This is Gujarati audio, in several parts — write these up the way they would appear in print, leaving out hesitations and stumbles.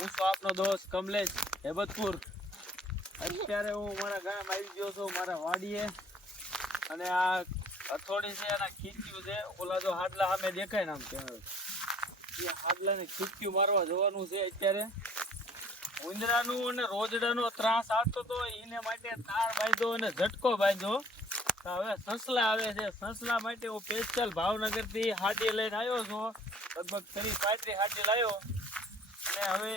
હું છું આપનો દોસ્ત કમલેશ હેબતપુર। અત્યારે હું મારા ગામ આવી ગયો છું, મારા વાડીએ। અને આ હથોડી છે એના ખીચ્યું છે, ઓલા જો હાડલા સામે દેખાય ને આમ કેમેરો, એ હાડલાને ખીચ્યું મારવા જવાનું છે અત્યારે। ઉંદરાનું અને રોજડાનો ત્રાસ આવતો તો એને માટે તાર બાંધ્યો અને ઝટકો બાંધ્યો। તો હવે સસલા આવે છે, સસલા માટે હું સ્પેશિયલ ભાવનગરથી હાડી લઈને આવ્યો છું। લગભગ 30-35 હાડી લાવ્યો અને હવે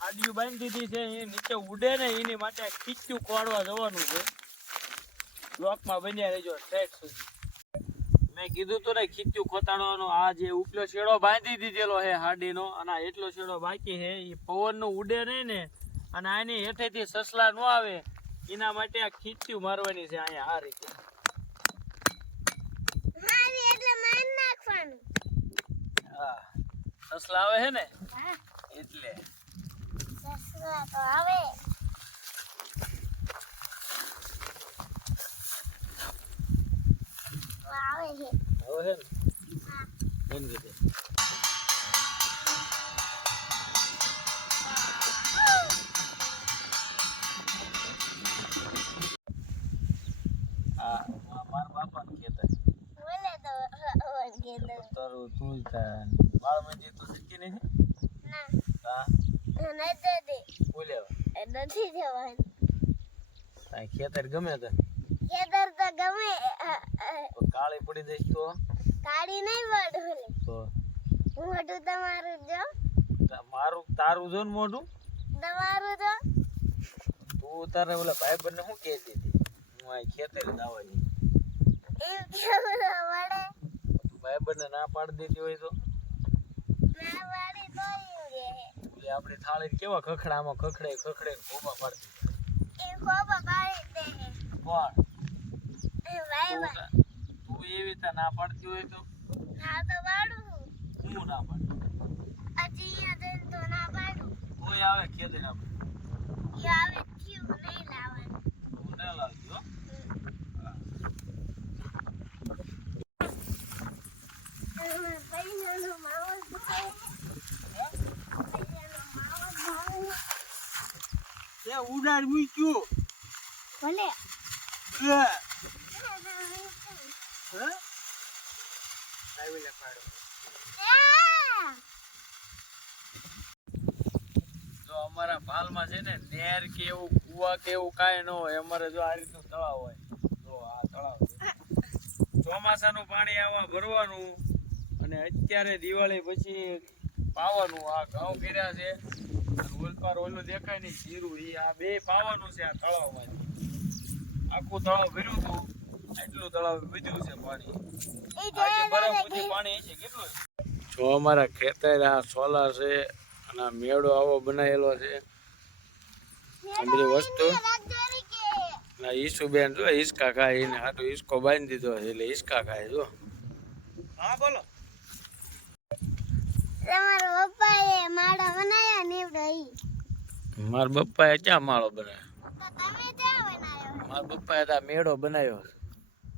હાડીયું બાંધી દીધી છે, એ નીચે ઉડે ને એની માટે ખીચ્યું ખોળવા જવાનું છે। બ્લોકમાં બન્યા રહેજો ટ્રેક સુધી। મેં કીધું તો ને ખીચ્યું ખોતાડવાનો, આ જે ઉપલો શેડો બાંધી દીધેલો છે હાડીનો, અને આ એટલો શેડો બાકી છે, એ પવનનું ઉડે નહીં ને અને આની હેઠેથી સસલા ન આવે એના માટે આ ખીચ્યું મારવાની છે અહીંયા આ રીતે। હા, સસલા આવે છે ને એટલે સસલા તો આવે છે હવે છે ને બંધ કરી દે। મારા બાપા નું ખેતર બોલે તો ખેતર તારું તું બાળ મંદિર તો શીખી નથી ના હા નથી દે બોલે નથી જવાનું આ ખેતર ગમે તો ખેતર તો ગમે કાળી પડી જઈશ તો કાળી નહીં પડે તો મોટું તમારું જો મારું તારું જો ને મોઢું તમારું જો તું તારે ઓલા ભાઈ બંને શું કહે દીધી હું આ ખેતર દાવાની એમ કેવું પડે ભાઈ બંને ના પાડી દીધી હોય તો ના પાડી તો એમ એટલે આપણી થાળી કેવા ખખડામાં ખખડે ખોબા પાડી એ ખોબા પાડી દે કોણ એ ભાઈ તું એવી રીતે ના પાડતી હોય તો ના તો પાડું હું ના પાડું હજી અહીંયા તો ના પાડું કોઈ આવે ખેતર આપણે એ આવે થયું નહીં લાવવાનું તું ના લાવતી હો પૈસાનો માવો એ ઉડાડ મૂક્યું ભલે હે આવી લે પાડો જો અમારા ભાલમાં છે ને નેર કે એવું કુવા કે એવું કાંઈ ન હોય, અમારે જો આ રીતનું તળાવ હોય, જો આ તળાવ ચોમાસાનું પાણી આવા ભરવાનું અને અત્યારે દિવાળી પછી પાવાનું। આ ઘઉં કર્યા છે ઓલપાર ઓલું દેખાય નહીં જીરું, એ આ બે પાવાનું છે આ તળાવમાંથી। આખું તળાવ ભર્યું હતું, એટલું તળાવ વધ્યું છે પાણી, આજે બરફ સુધી પાણી છે કેટલું જો અમારા ખેતર આ સોલાર છે અને આ મેળો આવો બનાવેલો છે, આ બધી વસ્તુ ના ઈસુબેન જો હિસકા ખાય એને હાટું હિસકો બાંધી દીધો એટલે હિસકા ખાય જો। હા બોલો તમારા પપ્પાએ માળો બનાવ્યો નીવડો ઈ મારા પપ્પાએ ક્યાં માળો બનાવ્યો? તો તમે ક્યાં બનાવ્યો? મારા પપ્પાએ તો મેળો બનાવ્યો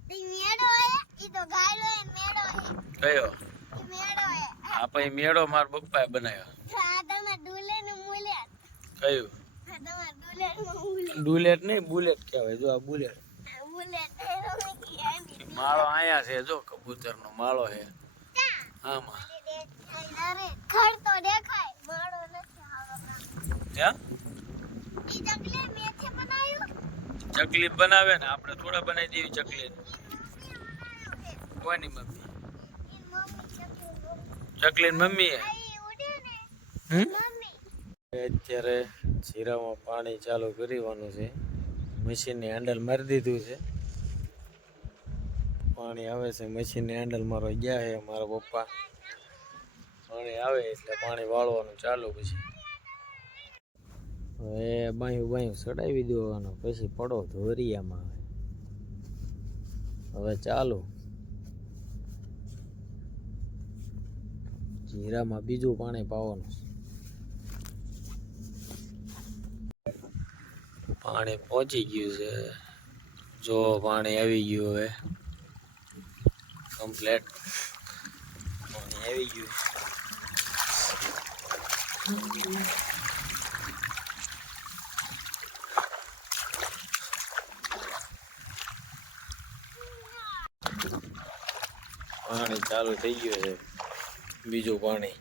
તે મેળો હે ઈ તો ગાયલો હે મેળો હે કયો ઈ મેળો હે આ પછી મેળો મારા પપ્પાએ બનાવ્યો। આ તમે દુલે નું મુલેટ કયું આ તમાર દુલે નું મુલેટ ડુલેટ નહીં બુલેટ કહેવાય જો આ બુલેટ મુલેટ માળો આયા છે જો કબૂતરનો માળો છે આમાં અરે ખડ તો દેખાય માળો નથી આવવાનો ક્યાં ઈ ચકલી મેથી બનાવ્યું ચકલી બનાવે ને આપણે થોડા બનાવી દેવી ચકલી કોની મમ્મી ચકલી મમ્મી હે અત્યારે જીરામાં પાણી ચાલુ કરવાનું છે, મશીનની હેન્ડલ મારી દીધું છે, પાણી આવે છે, મશીનની હેન્ડલ મારો ગયા છે મારા પપ્પા, પાણી આવે એટલે પાણી વાળવાનું ચાલુ। પછી હવે બાયું ચડાવી દેવાનું, પછી પડો ધોરિયામાં હવે ચાલુ જીરામાં બીજું પાણી પાવાનું, પાણી પહોંચી ગયું છે જો પાણી આવી ગયું હવે કમ્પ્લીટ પાણી આવી ગયું। પાણી ચાલુ થઈ ગયું છે. બીજું પાણી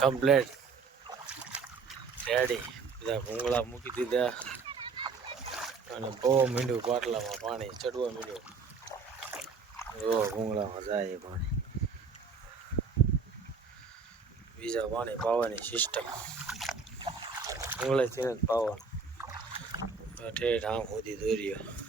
કમ્પ્લેટ રેડી. બધા ભૂંગળા મૂકી દીધા અને બહુ મીંડું પાટલામાં પાણી ચડવા મીંડ્યું. જો ભૂંગળામાં જાય એ પાણી. બીજા પાણી પાવાની સિસ્ટમ ભૂંગળેથી જ પાવાનું. ઠેઠ આમ સુધી દોર્યો.